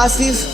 passive.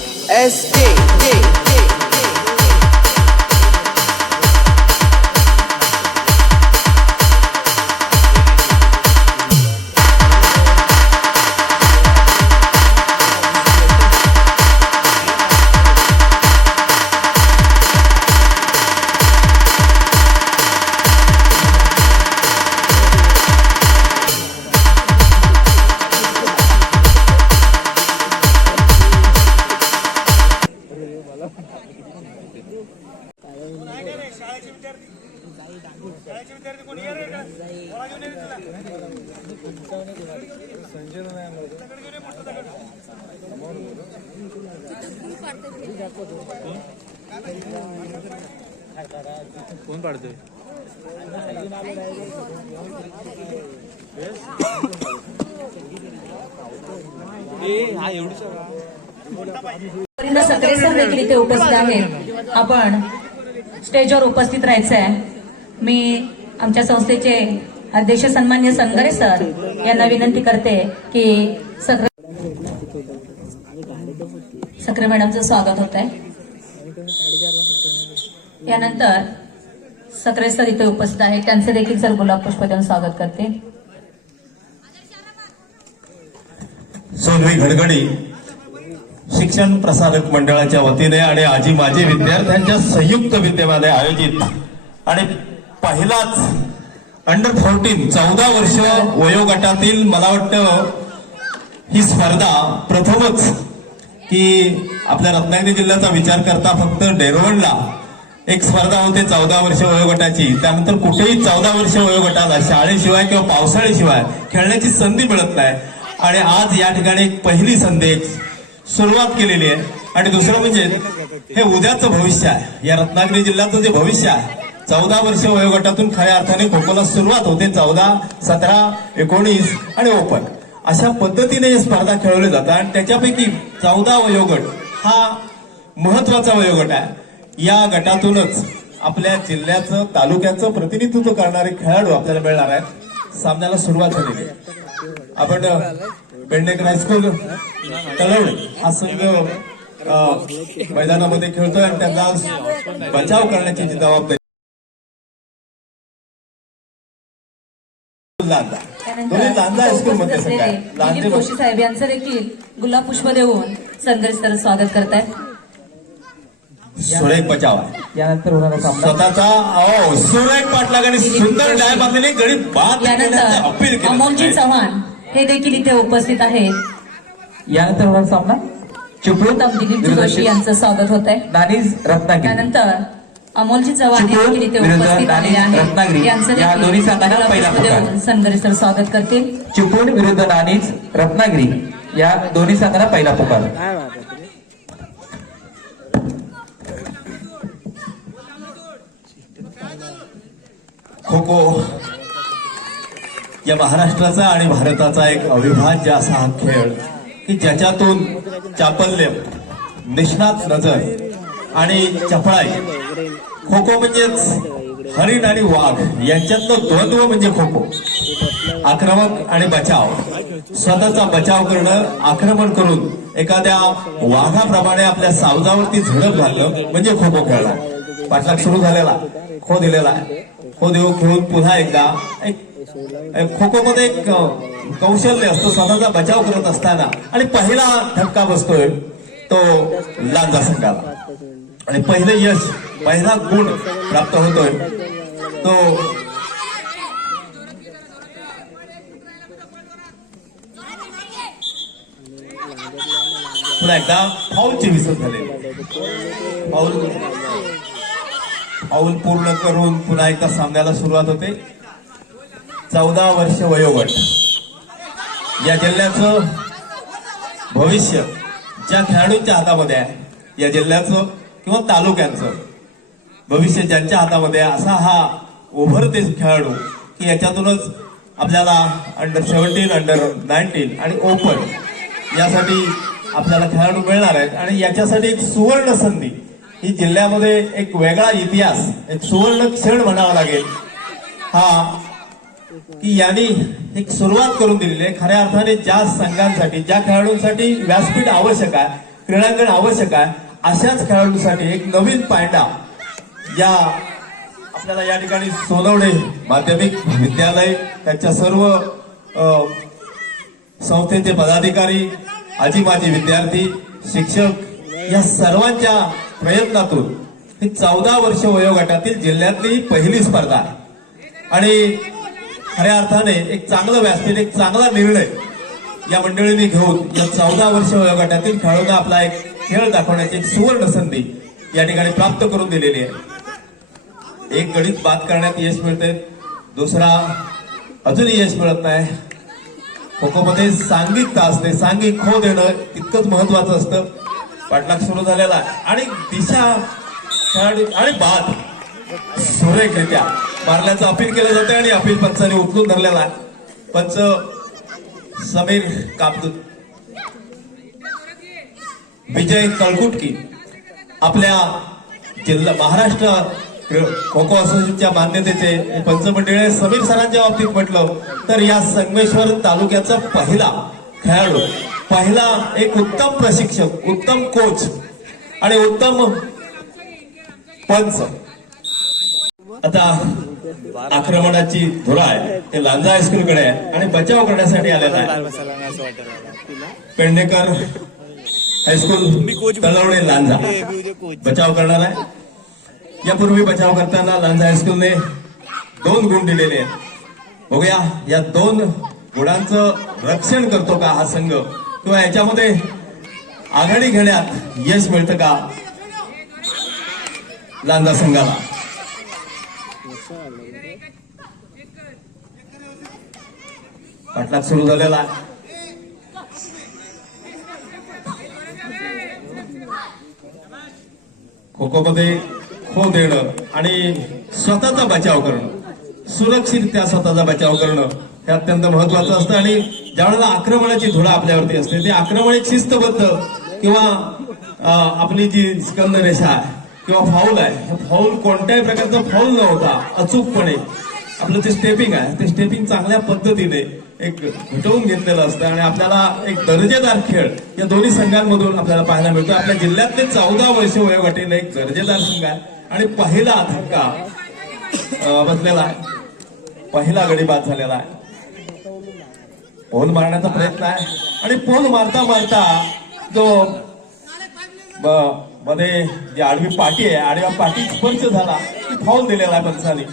सकरे sir देखील इथे उपस्थित आहेत आपण स्टेजवर उपस्थित राहायचं आहे मी आमच्या संस्थेचे अध्यक्ष सन्मान्य संगरे सर यांना विनंती करते की सकरे सक्रे मॅडमचं स्वागत होत आहे यानंतर सकरे सर इथे उपस्थित आहेत. त्यांचे देखील सर गुलाब पुष्प देऊन स्वागत करते. सोनवी घडगडी शिक्षण प्रसारक मंडळाच्या वतीने आणि आजी माजी विद्यार्थ्यांच्या संयुक्त विद्यमाने आयोजित आणि पहिलाच अंडर फोर्टीन चौदा वर्ष वयोगटातील मला वाटतं ही स्पर्धा प्रथमच की आपल्या रत्नागिरी जिल्ह्याचा विचार करता फक्त डेरवणला एक स्पर्धा होते चौदा वर्ष वयोगटाची. त्यानंतर कुठेही चौदा वर्ष वयोगटाला शाळेशिवाय किंवा पावसाळ्याशिवाय खेळण्याची संधी मिळत नाही. आणि आज या ठिकाणी एक पहिली संधी एक सुरुवात केलेली आहे. आणि दुसरं म्हणजे हे उद्याचं भविष्य आहे. या रत्नागिरी जिल्ह्याचं जे भविष्य आहे चौदा वर्ष वयोगटातून खऱ्या अर्थाने खोकोला सुरुवात होते. चौदा सतरा एकोणीस आणि ओपन. अशा पद्धतीने हे स्पर्धा खेळवल्या जातात. आणि त्याच्यापैकी चौदा वयोगट हा महत्त्वाचा वयोगट आहे. या गटातूनच आपल्या जिल्ह्याचं तालुक्याचं प्रतिनिधित्व करणारे खेळाडू आपल्याला मिळणार आहेत. सामन्याला सुरुवात झालेली आपण बेंडेकर हायस्कूल तळवड हा संघ मैदानामध्ये खेळतोय आणि त्यांना बचाव करण्याची जी जबाबदारी लांजा दोन्ही लांजा हायस्कूल मध्ये संघ जोशी साहेब यांचं देखील गुलाब पुष्प देऊन संघर्ष स्वागत करतायत सुरेख बचाव. आहे यानंतर होणारा सामना. स्वतःचा अहो सुरेख पाटलागाने सुंदर डाय बांधलेली गडी बाद अपील अमोलजी केलं चव्हाण हे देखील इथे उपस्थित आहेत. यानंतर होणारा सामना? चिपळूण? दिलीप जोशी यांचं स्वागत होत आहे दानिज रत्नागिरी. त्यानंतर अमोलजी चव्हाण हे देखील इथे उपस्थित आहेत. यांचं दोन्ही संघर्ष सर स्वागत करतील. चिपळूण विरुद्ध दानिज रत्नागिरी. या दोन्ही संघांना पहिला पुकार खो खो. या महाराष्ट्राचा आणि भारताचा एक अविभाज्य असा हा खेळ की ज्याच्यातून चापल्य निष्णात नजर आणि चपळाई. खो खो म्हणजेच हरिण आणि वाघ. यांच्यातलं द्वंद्व म्हणजे खो खो. आक्रमक आणि बचाव. स्वतःचा बचाव करणं आक्रमण करून एखाद्या वाघाप्रमाणे आपल्या सावजावरती झडप घालणं म्हणजे खो खो खेळला पाठलाग सुरू झालेला. खो दिलेला आहे. खो देऊ खेळून पुन्हा एकदा. एक खो खो मध्ये एक कौशल्य असतं स्वतःचा बचाव करत असताना. आणि पहिला धक्का बसतोय तो लांजा संघाला. आणि पहिलं यश पहिला गुण प्राप्त होतोय तो पुन्हा एकदा फाऊलची विसर झालेली. फाऊल पाऊल पूर्ण करून पुन्हा एकदा सामन्याला सुरुवात होते. चौदा वर्ष वयोगट. या जिल्ह्याचं भविष्य ज्या खेळाडूंच्या हातामध्ये आहे या जिल्ह्याचं किंवा तालुक्यांचं भविष्य ज्यांच्या हातामध्ये आहे असा हा उभरते खेळाडू की याच्यातूनच आपल्याला अंडर सेव्हन्टीन अंडर नाईन्टीन आणि ओपन यासाठी आपल्याला खेळाडू मिळणार आहेत. आणि याच्यासाठी एक सुवर्ण संधी ही जिल्ह्यामध्ये एक वेगळा इतिहास एक सुवर्ण क्षण म्हणावा लागेल. हा की यांनी एक सुरुवात करून दिलेली आहे. खऱ्या अर्थाने ज्या संघांसाठी ज्या खेळाडूंसाठी व्यासपीठ आवश्यक आहे क्रीडांगण आवश्यक आहे अशाच खेळाडूंसाठी एक नवीन पायंडा या आपल्याला या ठिकाणी सोनवणे माध्यमिक विद्यालय त्यांच्या सर्व संस्थेचे पदाधिकारी आजी माजी विद्यार्थी शिक्षक या सर्वांच्या प्रयत्नातून ही चौदा वर्ष वयोगटातील जिल्ह्यातली ही पहिली स्पर्धा आहे. आणि खऱ्या अर्थाने एक चांगलं व्यासपीठ एक चांगला निर्णय या मंडळींनी घेऊन या चौदा वर्ष वयोगटातील खेळाडूंना आपला एक खेळ दाखवण्याची एक सुवर्ण संधी या ठिकाणी प्राप्त करून दिलेली आहे. एक गणित बाद करण्यात यश मिळते दुसरा अजूनही यश मिळत नाही. खो खो मध्ये सांघिकता असते सांघिक खो देणं तितकंच महत्वाचं असतं. पाठलाग सुरू झालेला. आहे आणि दिशा खेळाडू आणि बाद. सुरेखरित्या मारल्याचं अपील केलं जातं आणि अपील पंचाने उचलून धरलेला आहे. पंच समीर कापदूत. विजय कळकुटकी आपल्या जिल्हा महाराष्ट्र खो खो असोसिएशनच्या मान्यतेचे हे पंचमंडळ समीर सरांच्या बाबतीत म्हटलं तर या संगमेश्वर तालुक्याचा पहिला खेळाडू पहिला एक उत्तम प्रशिक्षक उत्तम कोच आणि उत्तम पंच. आता आक्रमणाची धुरा आहे ते लांजा हायस्कूलकडे आहे आणि बचाव करण्यासाठी आलेला आहे. बसायला पेडणेकर हायस्कूल तळवणे लांजा. बचाव करणार आहे. यापूर्वी बचाव करताना लांजा हायस्कूलने दोन गुण दिलेले. आहेत बघूया या दोन गुणांचं रक्षण करतो का हा संघ? किंवा याच्यामध्ये आघाडी घेण्यात यश मिळतं का? लांजा संघाला. पाठलाग सुरू झालेला खो खो मध्ये खो देणं आणि स्वतःचा बचाव करणं. सुरक्षितरित्या स्वतःचा बचाव करणं. हे अत्यंत महत्वाचं असतं. आणि ज्यावेळेला आक्रमणाची धुळा आपल्यावरती असते ते आक्रमण एक शिस्तबद्ध किंवा आपली जी स्कंद रेषा आहे किंवा फाऊल आहे फाऊल कोणत्याही प्रकारचा फाऊल न होता अचूकपणे आपलं जे स्टेपिंग आहे. ते स्टेपिंग चांगल्या पद्धतीने एक घटवून घेतलेलं असतं आणि आपल्याला एक दर्जेदार खेळ या दोन्ही संघांमधून आपल्याला पाहायला मिळतो. आपल्या जिल्ह्यातले चौदा वर्ष वयोगटीने एक दर्जेदार संघ आहे. आणि पहिला धक्का बसलेला आहे. पहिला गडी बाद झालेला आहे. फोन मारण्याचा प्रयत्न आहे. आणि फोन मारता मारता जो मध्ये जी आडवी पाटी आहे आडव्या पाटी स्पर्श झाला की फाऊल दिलेला आहे पंचाने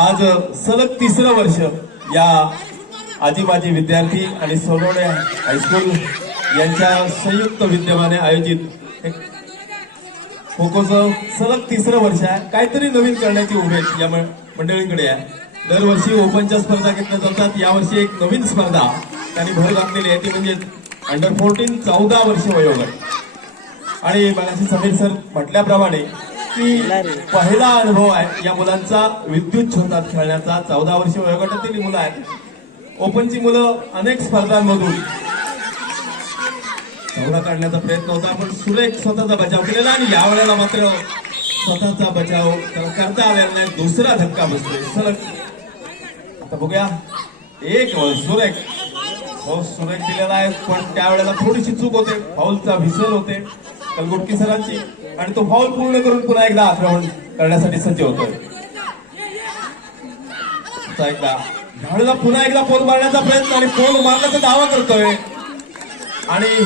आज सलग तिसरं वर्ष या आजीबाजी विद्यार्थी आणि सोनवणे हायस्कूल यांच्या संयुक्त विद्यमाने आयोजित एक खो सलग तिसरं वर्ष आहे. काहीतरी नवीन करण्याची उमेद या मंडळींकडे आहे. दरवर्षी ओपनच्या स्पर्धा घेतल्या जातात. यावर्षी एक नवीन स्पर्धा. त्यांनी भर घातलेली आहे. ती म्हणजे अंडर फोर्टीन चौदा वर्ष वयोगट. आणि मगाशी समीर सर म्हटल्याप्रमाणे की पहिला अनुभव आहे या मुलांचा विद्युत छंदात खेळण्याचा. चौदा वर्ष वयोगटातील मुलं आहेत. ओपनची मुलं अनेक स्पर्धांमधून चौदा काढण्याचा प्रयत्न होता. पण सुरेख स्वतःचा बचाव केलेला आणि यावेळेला मात्र स्वतःचा बचाव त्याला करता आलेला नाही. दुसरा धक्का बसतोय. सलग आता बघूया. एक सुरेख. हो सुरेख दिलेला आहे पण त्यावेळेला थोडीशी चूक होते. फाऊलचा विसर होते. कलगुटकी सरांची. आणि तो फाऊल पूर्ण करून पुन्हा एकदा आक्रमण करण्यासाठी सज्ज होतोय. एकदा. पुन्हा एकदा पोल मारण्याचा प्रयत्न आणि पोल मारण्याचा दावा करतोय. आणि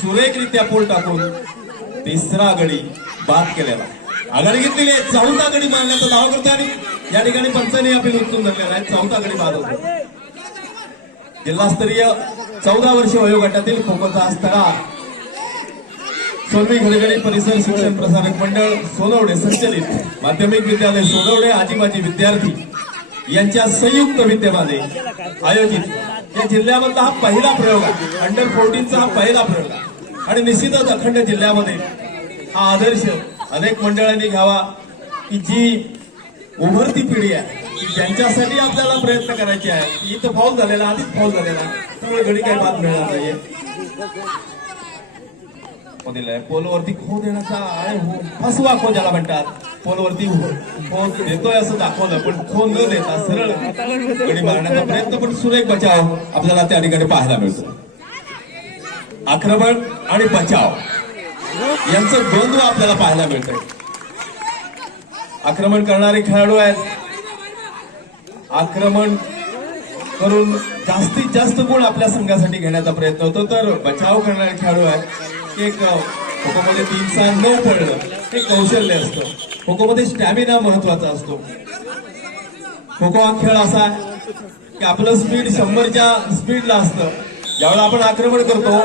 सुरेखरित्या पोल टाकून तिसरा गडी बाद केलेला. आघाडी घेतलेली आहे. चौथा गडी मारण्याचा दावा करतोय आणि या ठिकाणी पंचाने अपील उचलून धरलेला आहे. चौथा गडी बाद होतो. जिल्हास्तरीय चौदा वर्ष वयोगटातील खो खोचा स्थळा. सोनवी घडगडी परिसर शिक्षण प्रसारक मंडळ सोनवडे संचलित माध्यमिक विद्यालय सोनवडे आजीबाजी विद्यार्थी यांच्या संयुक्त विद्यमाने आयोजित. या जिल्ह्यामधला हा पहिला प्रयोग आहे. अंडर फोर्टीनचा हा पहिला प्रयोग आहे. आणि निश्चितच अखंड जिल्ह्यामध्ये हा आदर्श अनेक मंडळांनी घ्यावा की जी उभरती पिढी आहे. ज्यांच्यासाठी आपल्याला प्रयत्न करायचे आहे. इथं फॉल झालेला आधीच फॉल झालेला. त्यामुळे घडी काही बात मिळणार नाहीये. हो पोलवरती खो देण्याचा आणि हो फसवा खो ज्याला म्हणतात. पोलवरती हो, खो देतोय असं दाखवलं पण खो न देता सरळ घडी मारण्याचा प्रयत्न पण सुरेख बचाव आपल्याला त्या ठिकाणी पाहायला मिळतो. आक्रमण आणि बचाव. यांचं द्वंद्व आपल्याला पाहायला मिळतंय. आक्रमण करणारे खेळाडू आहेत. आक्रमण करून जास्तीत जास्त गुण आपल्या संघासाठी घेण्याचा प्रयत्न होतो. तर बचाव करणारे खेळाडू आहेत. एक खो तीन सहा नऊ पडलं हे कौशल्य असतं. खोखोमध्ये स्टॅमिना महत्त्वाचा असतो. खो खो हा खेळ असा आहे की आपलं स्पीड शंभरच्या स्पीडला असतं. ज्यावेळेला आपण आक्रमण करतो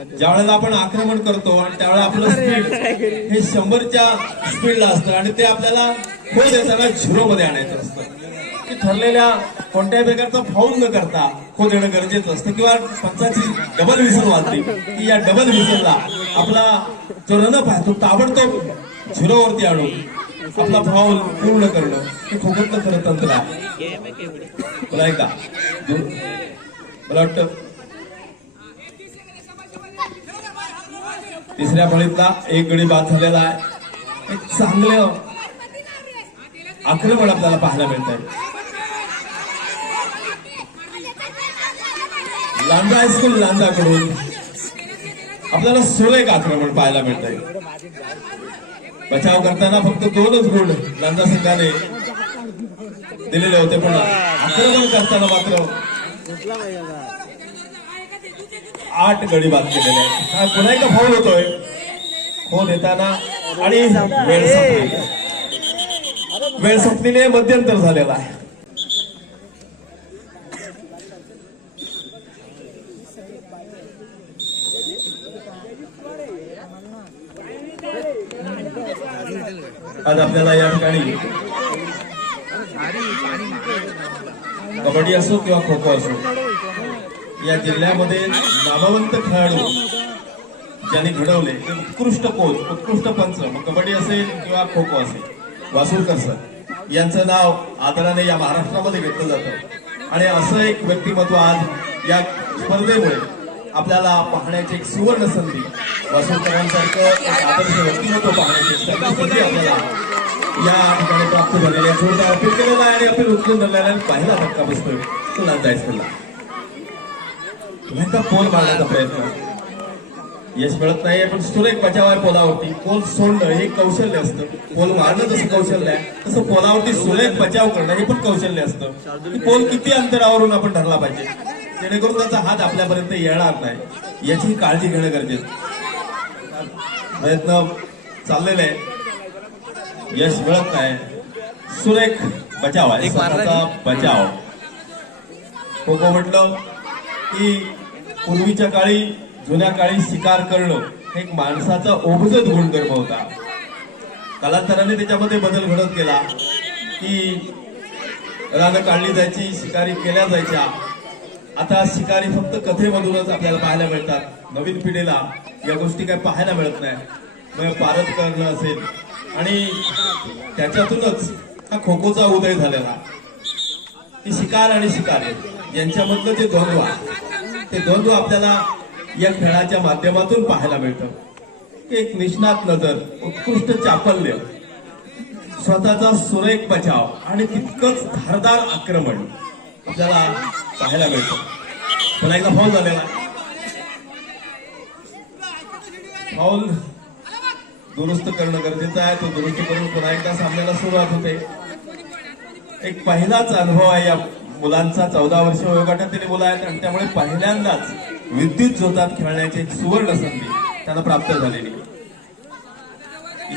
ज्या वेळेला आपण आक्रमण करतो आणि त्यावेळेला आपलं स्पीड हे शंभरच्या स्पीडला असतं आणि ते आपल्याला खोल देताना झिरो मध्ये आणायचं असतं. की ठरलेल्या कोणत्याही प्रकारचा फाऊल न करता खो देणं गरजेचं असतं. किंवा पंचाची डबल विसल वाजली की या डबल विसलला आपला जो रन पाहतो ताबडतोब झिरोवरती आणून आपला फाऊल पूर्ण करणं हे खोखोतलं खरं तंत्र आहे. मला एकदा मला वाटतं तिसऱ्या फळीतला एक गडी बाद झालेला आहे. एक चांगलं आक्रमण आपल्याला पाहायला मिळत आहे लांजा हायस्कूल लांजाकडून. आपल्याला सुरेख आक्रमण पाहायला मिळत आहे बचाव करताना फक्त दोनच गुण लांजा संघाने दिलेले होते पण आक्रमण करताना मात्र आठ गडी बाद केलेले आहेत. पुन्हा एकदा फोन होतोय. हो देताना आणि वेळ वेळ संपलेली आहे मध्यंतर झालेला आहे. आज आपल्याला या ठिकाणी कबड्डी असो किंवा खो खो असो या जिल्ह्यामध्ये नामवंत खेळाडू ज्यांनी घडवले ते उत्कृष्ट कोच उत्कृष्ट पंच मग कबड्डी असेल किंवा खो खो असेल. वासुरकर सर यांचं नाव आदराने या महाराष्ट्रामध्ये घेतलं जातं. आणि असं एक व्यक्तिमत्व आज या स्पर्धेमुळे आपल्याला पाहण्याची एक सुवर्ण संधी वासुरकरांसारखं एक आदर्श व्यक्तिमत्व पाहण्याची संधी आपल्याला या ठिकाणी प्राप्त झालेली आहे. जोरदार अपील केलेला आहे आणि अपील उचलून धरलेला आहे पहिला धक्का बसतोय. तो नांदायच पुन्हा पोल मारण्याचा प्रयत्न यश मिळत नाहीये पण सुरेख बचाव आहे पोलावरती. पोल सोडणं हे कौशल्य असतं. पोल मारणं जसं कौशल्य आहे तसं पोलावरती सुरेख बचाव करणं हे पण कौशल्य असतं. पोल किती अंतरावरून आपण धरला पाहिजे. जेणेकरून त्याचा हात आपल्यापर्यंत येणार नाही. याची काळजी घेणं गरजेचं प्रयत्न चाललेले आहे यश मिळत नाही. सुरेख बचाव आहे. बचाव. खो खो म्हटलं की पूर्वीच्या काळी जुन्या काळी शिकार करणं हे एक माणसाचा ओबजत गुणधर्म होता. कालांतराने त्याच्यामध्ये बदल घडत गेला की रानं काढली जायची शिकारी केल्या जायच्या. आता शिकारी फक्त कथेमधूनच आपल्याला पाहायला मिळतात. नवीन पिढीला या गोष्टी काही पाहायला मिळत नाही. मग पारत करणं असेल. आणि त्याच्यातूनच हा खो खोचा उदय झालेला. की शिकार आणि शिकारी. यांच्यामधलं जे द्वंद्व आहे ते द्वंद्व आपल्याला या खेळाच्या माध्यमातून पाहायला मिळतं. एक निष्णात नजर उत्कृष्ट चापल्य स्वतःचा सुरेख बचाव आणि तितकंच धारदार आक्रमण आपल्याला पाहायला मिळतं. पण एकदा फॉल झालेला फॉल दुरुस्त करणं गरजेचं आहे. तो दुरुस्त करून पुन्हा एकदा सामन्याला सुरुवात होते. एक पहिलाच अनुभव आहे या मुलांचा चौदा वर्ष वयोगटातील मुलं आहेत आणि त्यामुळे पहिल्यांदाच विद्युत जोतात खेळण्याची एक सुवर्ण संधी त्यांना प्राप्त झालेली.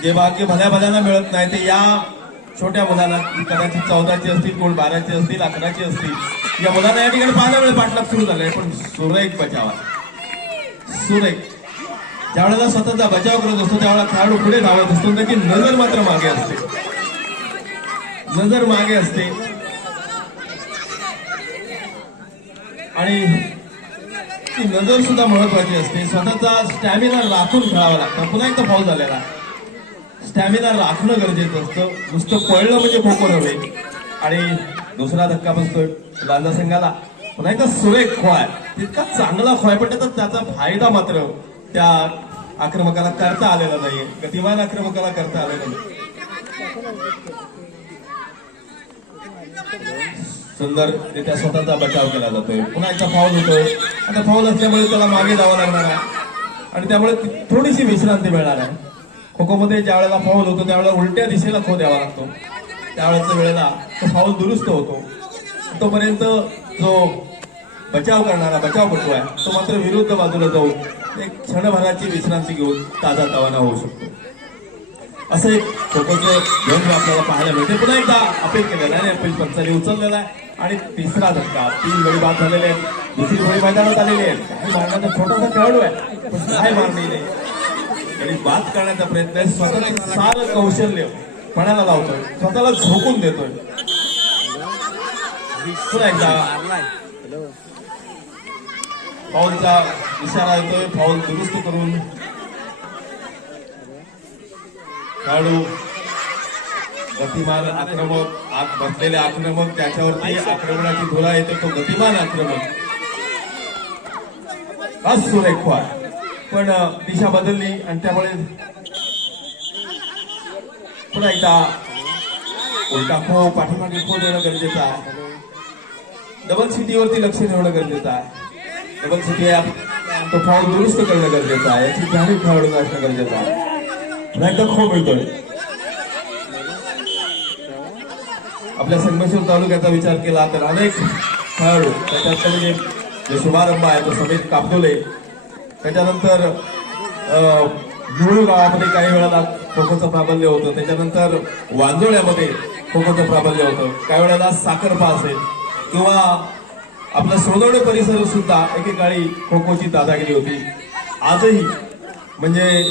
जे भाग्य भल्या भल्याला मिळत नाही ते या छोट्या मुलांना कदाचित चौदाची असतील कोण बाराची असतील अकराची असतील या मुलांना या ठिकाणी पाहायला वेळ पाठलाग सुरू झालाय. पण सुरेख बचाव आहे. सुरेख. ज्या वेळेला स्वतःचा बचाव करत असतो त्यावेळेला खेळाडू पुढे धावत असतो. त्याची नजर मात्र मागे असते. नजर मागे असते. आणि ती नजर सुद्धा महत्वाची असते. स्वतःचा स्टॅमिना राखून खेळावा लागतं. पुन्हा एकदा फाऊल झालेला. स्टॅमिना राखणं गरजेचं असतं. नुसतं पळलं म्हणजे खोको नव्हे आणि दुसरा धक्का बसतोय लांजा संघाला. पुन्हा एकदा सुरेख खोय. तितका चांगला खोय पण त्याचा त्याचा फायदा मात्र त्या आक्रमकाला करता आलेला नाहीये. गतिमान आक्रमकाला करता आलेला नाही सुंदर रित्या स्वतःचा बचाव केला जातोय. पुन्हा एकदा फाऊल होतोय. आता फाऊल असल्यामुळे त्याला मागे जावं लागणार आहे. आणि त्यामुळे थोडीशी विश्रांती मिळणार आहे. खो खो मध्ये ज्या वेळेला फाऊल होतो त्यावेळेला उलट्या दिशेला खो द्यावा लागतो. त्यावेळेच्या वेळेला तो फाऊल दुरुस्त होतो. तोपर्यंत जो बचाव करणारा बचावपटू आहे तो मात्र विरुद्ध बाजूला जाऊन एक क्षणभराची विश्रांती घेऊन ताजा तवाना होऊ शकतो. असं एक खोखोचे द्वंद्व आपल्याला पाहायला मिळते पुन्हा एकदा अपील केलेला आहे अपील पंचाने उचललेला आहे. आणि तिसरा धक्का. तीन गडी बाद झालेले आहेत. दुसरी गोळी मैदानात आलेली आहे काही मारण्याचा छोटासा खेळाडू आहे पण काय मारणी नाही. आणि बाद करण्याचा प्रयत्न आहे. स्वतःला एक सारं कौशल्य पणाला लावतोय. स्वतःला झोकून देतोय. पुन्हा एकदा फाऊलचा इशारा येतोय फाऊल दुरुस्त करून. खेळाडू गतिमान आक्रमक आत बसलेले आक्रमक त्याच्यावरती आक्रमणाची धुरा येते तो गतिमान आक्रमक. हा सुरेख आहे पण दिशा बदलली आणि त्यामुळे पुन्हा एकदा उलटा खो पाठीमागे खो देणं गरजेचं आहे. डबल सिटीवरती लक्ष ठेवणं गरजेचं आहे. डबल सिटी तो फाऊल दुरुस्त करणं गरजेचं आहे. याची जाणीव खेळाडूंना असणं गरजेचं आहे. पुन्हा एकदा खो मिळतोय आपल्या संगमेश्वर तालुक्याचा विचार केला तर अनेक खेळाडू त्याच्यात म्हणजे जे शुभारंभ आहे तो समीर कापदोले. त्याच्यानंतर अं, जुळू गावामध्ये काही वेळाला खोखोचं प्राबल्य होतं. त्याच्यानंतर वांजोळ्यामध्ये खोखोचं प्राबल्य होतं. काही वेळेला साखरपा असेल किंवा आपला सोनवणे परिसर सुद्धा एकेकाळी खो खोची दादागिरी होती. आजही म्हणजे